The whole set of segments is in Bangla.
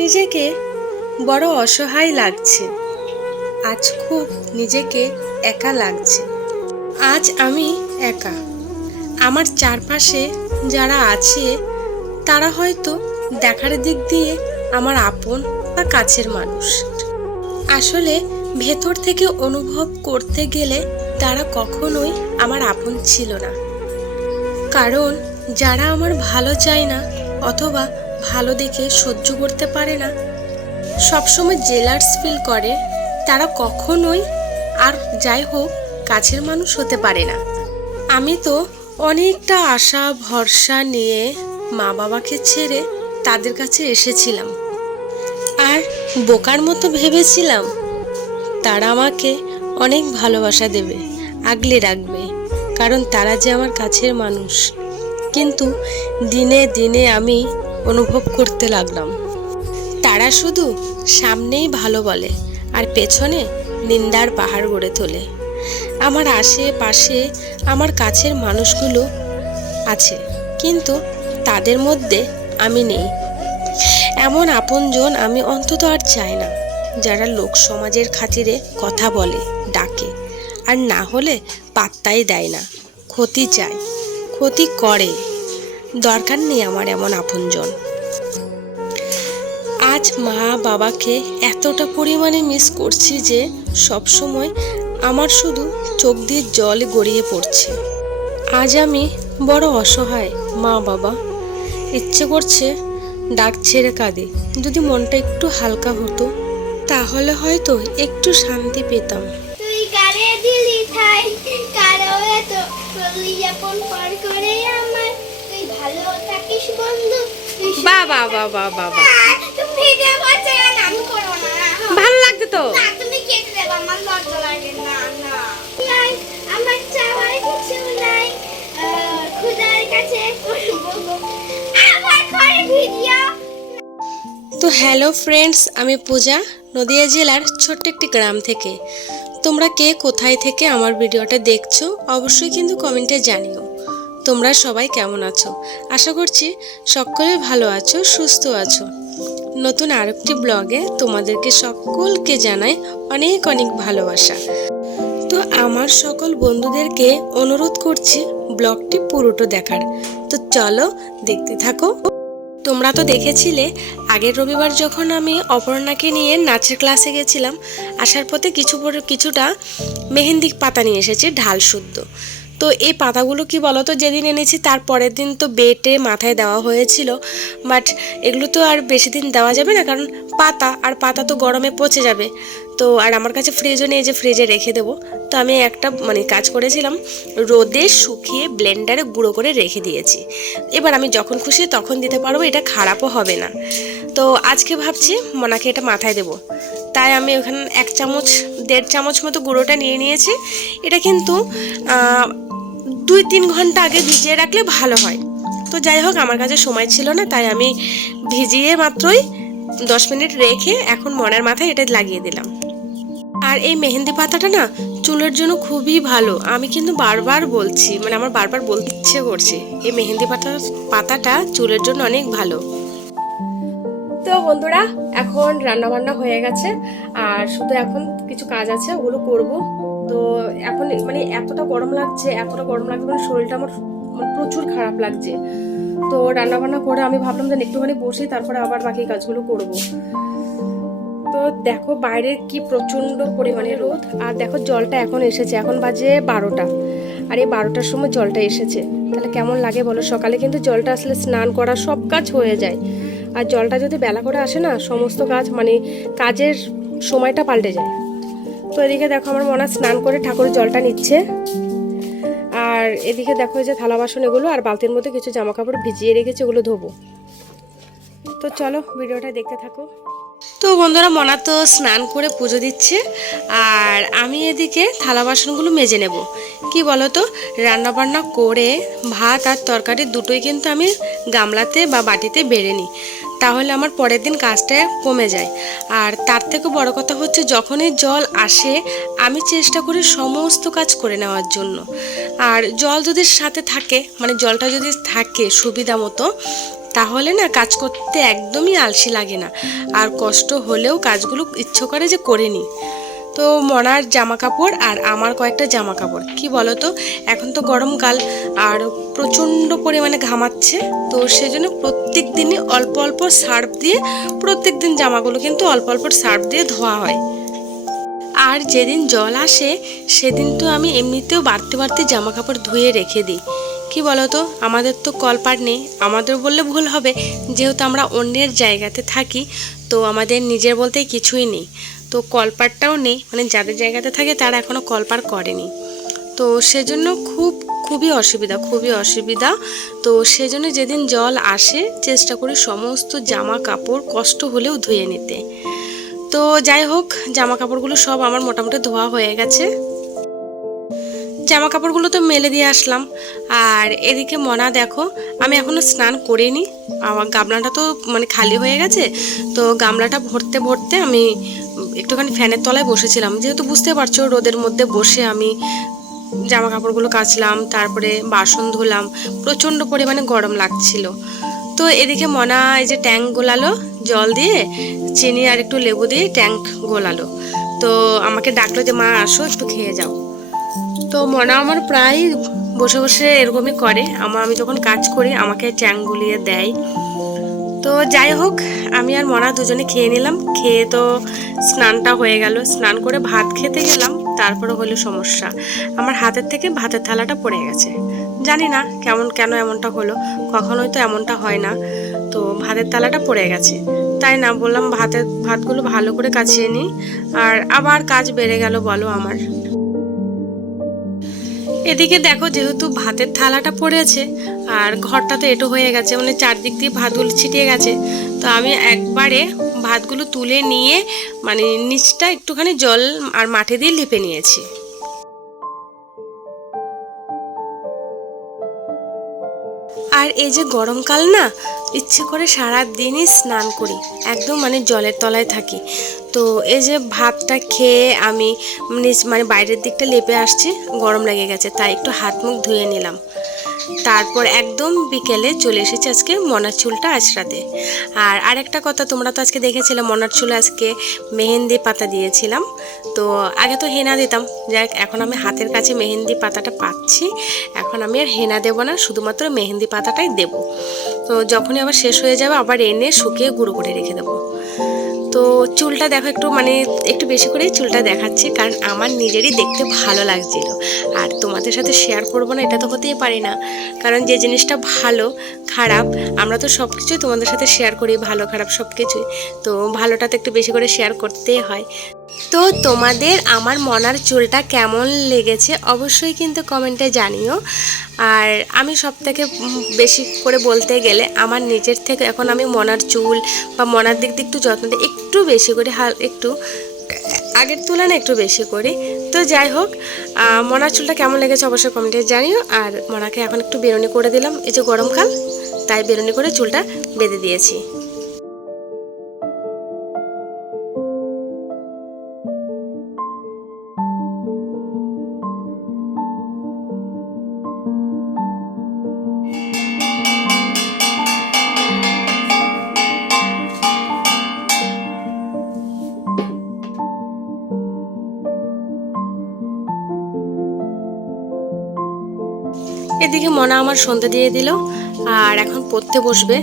নিজেকে বড় অসহায় লাগছে। আজ খুব নিজেকে একা লাগছে। আজ আমি একা। আমার চারপাশে যারা আছে তারা হয়তো দেখার দিক দিয়ে আমার আপন বা কাছের মানুষ। আসলে ভেতর থেকে অনুভব করতে গেলে তারা কখনোই আমার আপন ছিল না। কারণ যারা আমার ভালো চায় না অথবা ভালো দেখে সহ্য করতে পারে না, সবসময় জেলার্স ফিল করে, তারা কখনোই আর যাই হোক কাছের মানুষ হতে পারে না। আমি তো অনেকটা আশা ভরসা নিয়ে মা বাবাকে ছেড়ে তাদের কাছে এসেছিলাম, আর বোকার মতো ভেবেছিলাম তারা আমাকে অনেক ভালোবাসা দেবে, আগলে রাখবে, কারণ তারা যে আমার কাছের মানুষ। কিন্তু দিনে দিনে আমি অনুভব করতে লাগলাম তারা শুধু সামনেই ভালো বলে আর পেছনে নিন্দার পাহাড় গড়ে তোলে। আমার আশেপাশে আমার কাছের মানুষগুলো আছে, কিন্তু তাদের মধ্যে আমি নেই। এমন আপনজন আমি অন্তত আর চাই না, যারা লোক সমাজের খাতিরে কথা বলে, ডাকে, আর না হলে পাত্তাই দেয় না, ক্ষতি চায়, ক্ষতি করে। দরকার নেই আমার এমন আপনজন। আজ মা বাবাকে এতটা পরিমাণে মিস করছি যে সব সময় আমার শুধু চোখ দিয়ে জল গড়িয়ে পড়ছে। আজ আমি বড় অসহায়। মা বাবা ইচ্ছে করছে ডাক ছেড়ে কাঁদে। যদি মনটা একটু হালকা হতো তাহলে হয়তো একটু শান্তি পেতাম। তুই কারে দিলি ঠাই, কারো এত করলি আপন পর করে আমার, তুই ভালো থাকিস বন্ধু। বাবা বাবা বাবা, তুমি ভিডিও করছো আমি করব না। ভালো লাগছে তো। না তুমি কেটে দেবা, আমার লজ্জা লাগে। না না নাই, আমার চাওয়ার কিছু নাই, খুদার কাছে বলবো আমার ঘরে ভিডিও। তো হ্যালো ফ্রেন্ডস, আমি পূজা, নদিয়া জেলার ছোট্ট একটি গ্রাম থেকে। তোমরা কে কোথায় থেকে আমার ভিডিওটা দেখছো অবশ্যই কিন্তু কমেন্টে জানিও। তোমরা সবাই কেমন আছো? আশা করছি সকলে ভালো আছো, সুস্থ আছো। নতুন আরেকটি ব্লগে তোমাদেরকে সকলকে জানাই অনেক অনেক ভালোবাসা। তো আমার সকল বন্ধুদেরকে অনুরোধ করছি ব্লগটি পুরোটা দেখার। তো চলো দেখতে থাকো। তোমরা তো দেখেছিলে আগের রবিবার যখন আমি অপর্ণাকে নিয়ে নাচের ক্লাসে গেছিলাম, আসার পথে কিছুটা মেহেন্দি পাতা নিয়ে এসেছি, ঢাল শুদ্ধ। তো এই পাতাগুলো কি বলতো, যেদিন এনেছি তার পরের দিন তো বেটে মাথায় দেওয়া হয়েছিল, বাট এগুলো তো আর বেশি দিন দেওয়া যাবে না, কারণ পাতা তো গরমে পচে যাবে। তো আর আমার কাছে ফ্রিজও নেই যে ফ্রিজে রেখে দেবো। তো আমি একটা কাজ করেছিলাম, রোদে শুকিয়ে ব্লেন্ডারে গুঁড়ো করে রেখে দিয়েছি। এবার আমি যখন খুশি তখন দিতে পারবো, এটা খারাপও হবে না। তো আজকে ভাবছি মনাকে এটা মাথায় দেবো, তাই আমি ওখানে 1-1.5 চামচ মতো গুঁড়োটা নিয়ে নিয়েছি। এটা কিন্তু 2-3 ঘন্টা আগে ভিজিয়ে রাখলে ভালো হয়। তো যাই হোক, আমার কাছে সময় ছিল না, তাই আমি ভিজিয়ে মাত্রই 10 মিনিট রেখে এখন মনার মাথায় এটা লাগিয়ে দিলাম। আর এই মেহেন্দি পাতাটা না চুলের জন্য খুবই ভালো। আমি কিন্তু বারবার বলছি, আমার বারবার বলতে ইচ্ছে করছে, এই মেহেন্দি পাতাটা চুলের জন্য অনেক ভালো। তো বন্ধুরা, এখন রান্না বান্না হয়ে গেছে, আর শুধু এখন কিছু কাজ আছে, ওগুলো করব। তো এখন এতটা গরম লাগছে শরীরটা আমার প্রচুর খারাপ লাগছে। তো রান্না বান্না করে আমি ভাবলাম যে একটুখানি বসি, তারপরে আবার বাকি কাজগুলো করব। তো দেখো বাইরে কি প্রচন্ড পরিমাণে রোদ, আর দেখো জলটা এখন এসেছে, এখন বাজে 12টা, আর এই 12টার সময় জলটা এসেছে। তাহলে কেমন লাগে বলো? সকালে কিন্তু জলটা আসলে স্নান করা সব কাজ হয়ে যায়, আর জলটা যদি বেলা করে আসে না, সমস্ত কাজ কাজের সময়টা পাল্টে যায়। তো এদিকে দেখো আমার মনা স্নান করে ঠাকুরের জলটা নিচ্ছে, আর এদিকে দেখো যে থালা বাসন এগুলো আর বালতির মধ্যে কিছু জামা কাপড় ভিজিয়ে রেখেছে, ওগুলো ধোবো। তো চলো ভিডিওটা দেখতে থাকো। তো বন্ধুরা, মনা তো স্নান করে পুজো দিচ্ছে, আর আমি এদিকে থালা বাসনগুলো মেজে নেব। কি বলো তো, রান্নাবান্না করে ভাত আর তরকারি দুটোই কিন্তু আমি গামলাতে বা বাটিতে বেড়ে নিই, তাহলে আমার পরের দিন কাজটা কমে যায়। আর তার থেকে বড় কথা হচ্ছে, যখনই জল আসে আমি চেষ্টা করি সমস্ত কাজ করে নেওয়ার জন্য। আর জল যদি সাথে থাকে, জলটা যদি থাকে সুবিধা মতো, তাহলে না কাজ করতে একদমই আলসি লাগে না, আর কষ্ট হলেও কাজগুলো ইচ্ছে করে যে করে নিই। তো মনার জামা কাপড় আর আমার কয়েকটা জামা কাপড়, কি বলো তো, এখন তো গরমকাল আর প্রচণ্ড পরিমাণে ঘামাচ্ছে, তো সেজন্য প্রত্যেক দিনই অল্প অল্প সার্ফ দিয়ে প্রত্যেক দিন জামাগুলো কিন্তু অল্প অল্প সার্ফ দিয়ে ধোয়া হয়। আর যেদিন জল আসে সেদিন তো আমি এমনিতেও বাড়তে বাড়তে জামা কাপড় ধুয়ে রেখে দিই। কি বলো তো, আমাদের তো কলপাট নেই, আমাদের বললে ভুল হবে, যেহেতু আমরা অন্যের জায়গাতে থাকি, তো আমাদের নিজের বলতে কিছুই নেই। তো কলপাটটাও নেই, মানে যাদের জায়গাতে থাকে তারা এখনও কলপাট করেনি, তো সেজন্য খুবই অসুবিধা। তো সেজন্য যেদিন জল আসে চেষ্টা করি সমস্ত জামা কাপড় কষ্ট হলেও ধুয়ে নিতে। তো যাই হোক, জামা কাপড়গুলো সব আমার মোটামুটি ধোয়া হয়ে গেছে। জামা কাপড়গুলো তো মেলে দিয়ে আসলাম। আর এদিকে মনা দেখো, আমি এখনো স্নান করিনি, আমার গামলাটা তো মানে খালি হয়ে গেছে, তো গামলাটা ভরতে ভরতে আমি একটুখানি ফ্যানের তলায় বসেছিলাম, যেহেতু বুঝতে পারছো রোদের মধ্যে বসে আমি জামা কাপড়গুলো কাচলাম, তারপরে বাসন ধুলাম, প্রচণ্ড পরিমাণে গরম লাগছিল। তো এদিকে মনা এই যে ট্যাঙ্ক গোলালো, জল দিয়ে চিনি আর একটু লেবু দিয়ে ট্যাঙ্ক গোলালো, তো আমাকে ডাকলো যে মা আসো একটু খেয়ে যাও। তো মনা আমার প্রায় বসে বসে এরকমই করে, আমি যখন কাজ করি আমাকে ট্যাঙ্ক গুলিয়ে দেয়। তো যাই হোক, আমি আর মনা দুজনে খেয়ে নিলাম, খেয়ে তো স্নানটা হয়ে গেল, স্নান করে ভাত খেতে গেলাম, তারপরে হলো সমস্যা, আমার হাতের থেকে ভাতের থালাটা পড়ে গেছে। জানি না কেন এমনটা হলো, কখনোই তো এমনটা হয় না। তো ভাতের থালাটা পড়ে গেছে, তাই না বললাম ভাতগুলো ভালো করে কাচিয়ে নিই, আর আবার কাজ বেড়ে গেল বলো আমার। এদিকে দেখো, যেহেতু ভাতের থালাটা পড়েছে আর ঘরটা তো এঁটো হয়ে গেছে, মানে চারদিক দিয়ে ভাতগুলো ছিটিয়ে গেছে, তো আমি একবারে ভাতগুলো তুলে নিয়ে মানে নিচটা একটুখানি জল আর মাটি দিয়ে লিপে নিয়েছি। আর এই যে গরমকাল না, ইচ্ছে করে সারা দিনই স্নান করি, একদম মানে জলের তলায় থাকি। তো এই যে ভাতটা খেয়ে আমি মানে বাইরের দিকটা লেপে আসছি, গরম লেগে গেছে, তাই একটু হাত মুখ ধুয়ে নিলাম। তারপর একদম বিকেলে চলে এসেছি আজকে মনার চুলটা আঁচড়াতে। আর আরেকটা কথা, তোমরা তো আজকে দেখেছিলে মনার চুলে আজকে মেহেন্দি পাতা দিয়েছিলাম। তো আগে তো হেনা দিতাম, যাক এখন আমি হাতের কাছে মেহেন্দি পাতাটা পাচ্ছি, এখন আমি আর হেনা দেবো না, শুধুমাত্র মেহেন্দি পাতাটাই দেব। তো যখনই আবার শেষ হয়ে যাবে আবার এনে শুকিয়ে গুঁড়ো করে রেখে দেবো। তো চুলটা দেখো একটু বেশি করেই চুলটা দেখাচ্ছি, কারণ আমার নিজেরই দেখতে ভালো লাগছিল, আর তোমাদের সাথে শেয়ার করবো না এটা তো হতেই পারে না, কারণ যে জিনিসটা ভালো খারাপ আমরা তো সব কিছুই তোমাদের সাথে শেয়ার করি, ভালো খারাপ সব কিছুই, তো ভালোটা তো একটু বেশি করে শেয়ার করতেই হয়। তো তোমাদের আমার মনার চুলটা কেমন লেগেছে অবশ্যই কিন্তু কমেন্টে জানিও। আর আমি সব থেকে বেশি করে বলতে গেলে আমার নিজের থেকে এখন আমি মনার চুল বা মনার দিক দিয়ে একটু যত্ন দিই, একটু বেশি করে একটু আগের তুলনায় একটু বেশি করি। তো যাই হোক, মনার চুলটা কেমন লেগেছে অবশ্যই কমেন্টে জানিও। আর মনাকে এখন একটু বেরুনি করে দিলাম, এই যে গরমকাল তাই বেরুনি করে চুলটা বেঁধে দিয়েছি। এদিকে মনা আমার সন্ধ্যা দিয়ে দিল, আর এখন পড়তে বসবে।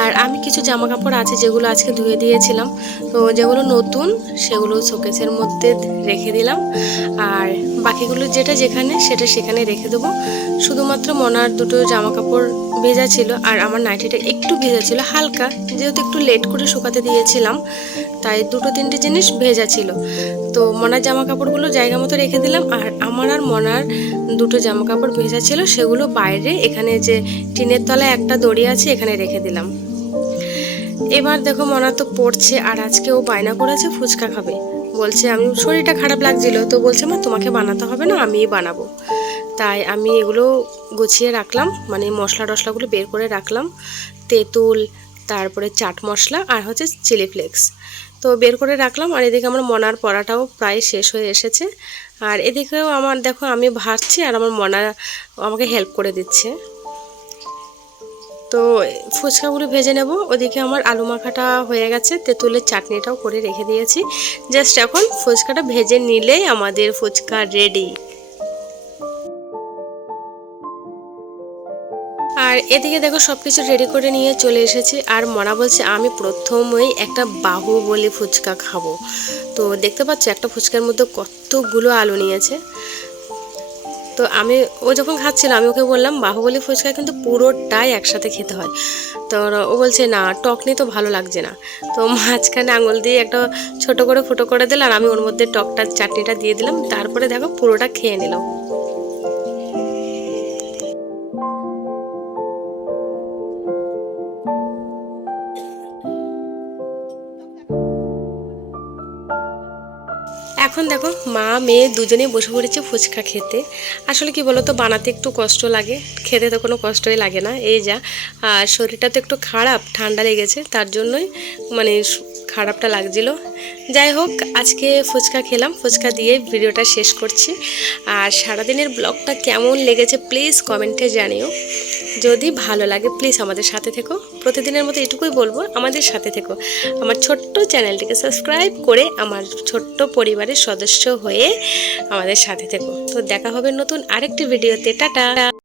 আর আমি কিছু জামা কাপড় আছে যেগুলো আজকে ধুয়ে দিয়েছিলাম, তো যেগুলো নতুন সেগুলো শোকেসের মধ্যে রেখে দিলাম, আর বাকিগুলো যেটা যেখানে সেটা সেখানে রেখে দেবো। শুধুমাত্র মনার দুটো জামা কাপড় ভেজা ছিল, আর আমার নাইটিটা একটু ভেজা ছিল হালকা, যেহেতু একটু লেট করে শুকাতে দিয়েছিলাম তাই দুটো তিনটে জিনিস ভেজা ছিল। তো মনার জামা কাপড়গুলো জায়গা মতো রেখে দিলাম, আর আমার আর মনার দুটো জামা কাপড় ভেজা ছিল সেগুলো বাইরে, এখানে যে টিনের তলায় একটা দড়ি আছে এখানে রেখে দিলাম। এবার দেখো মনা তো পড়ছে, আর আজকে ও বায়না করেছে ফুচকা খাবে, বলছে আমি শরীরটা খারাপ লাগছিল, তো বলছে মা তোমাকে বানাতে হবে না আমিই বানাবো। তাই আমি এগুলো গুছিয়ে রাখলাম, মানে মশলা টশলাগুলো বের করে রাখলাম, তেঁতুল, তারপরে চাট মশলা আর হচ্ছে চিলি ফ্লেক্স, তো বের করে রাখলাম। আর এদিকে আমার মনার পড়াটাও প্রায় শেষ হয়ে এসেছে, আর এদিকেও আমার দেখো আমি ভাজছি আর আমার মনা আমাকে হেল্প করে দিচ্ছে। তো ফুচকাগুলো ভেজে নেব। ওদিকে আমার আলু মাখাটা হয়ে গেছে, তেঁতুলের চাটনিটাও করে রেখে দিয়েছি। জাস্ট এখন ফুচকাটা ভেজে নিলেই আমাদের ফুচকা রেডি। আর এদিকে দেখো সব কিছু রেডি করে নিয়ে চলে এসেছি। আর মনা বলছে আমি প্রথমেই একটা বাহুবলী ফুচকা খাবো। তো দেখতে পাচ্ছ একটা ফুচকার মধ্যে কতগুলো আলু নিয়েছে। তো ও যখন খাচ্ছিল আমি ওকে বললাম বাহুবলী ফুচকা কিন্তু পুরোটাই একসাথে খেতে হয়। তো ও বলছে না, টক নিয়ে তো ভালো লাগছে না। তো মাঝখানে আঙুল দিয়ে একটা ছোট করে ফুটো করে দিল, আর আমি ওর মধ্যে টকটা চাটনিটা দিয়ে দিলাম। তারপরে দেখো পুরোটা খেয়ে নিল। এখন দেখো মা মেয়ে দুজনেই বসে পড়েছে ফুচকা খেতে। আসলে কি বলো তো, বানাতে একটু কষ্ট লাগে, খেতে তো কোনো কষ্টই লাগে না। এই যা, আর শরীরটা তো একটু খারাপ, ঠান্ডা লেগেছে, তার জন্যই মানে খারাপটা লাগছিল। যাই হোক, আজকে ফুচকা খেলাম, ফুচকা দিয়ে ভিডিওটা শেষ করছি। আর সারাদিনের ব্লগটা কেমন লেগেছে প্লিজ কমেন্টে জানিও। যদি ভালো লাগে প্লিজ আমাদের সাথে থেকো। প্রতিদিনের মতো এটুকুই বলবো, আমাদের সাথে থেকো। আমার ছোট্ট চ্যানেলটিকে সাবস্ক্রাইব করে আমার ছোট্ট পরিবারের সদস্য হয়ে আমাদের সাথে থেকো। তো দেখা হবে নতুন আরেকটি ভিডিওতে। টাটা।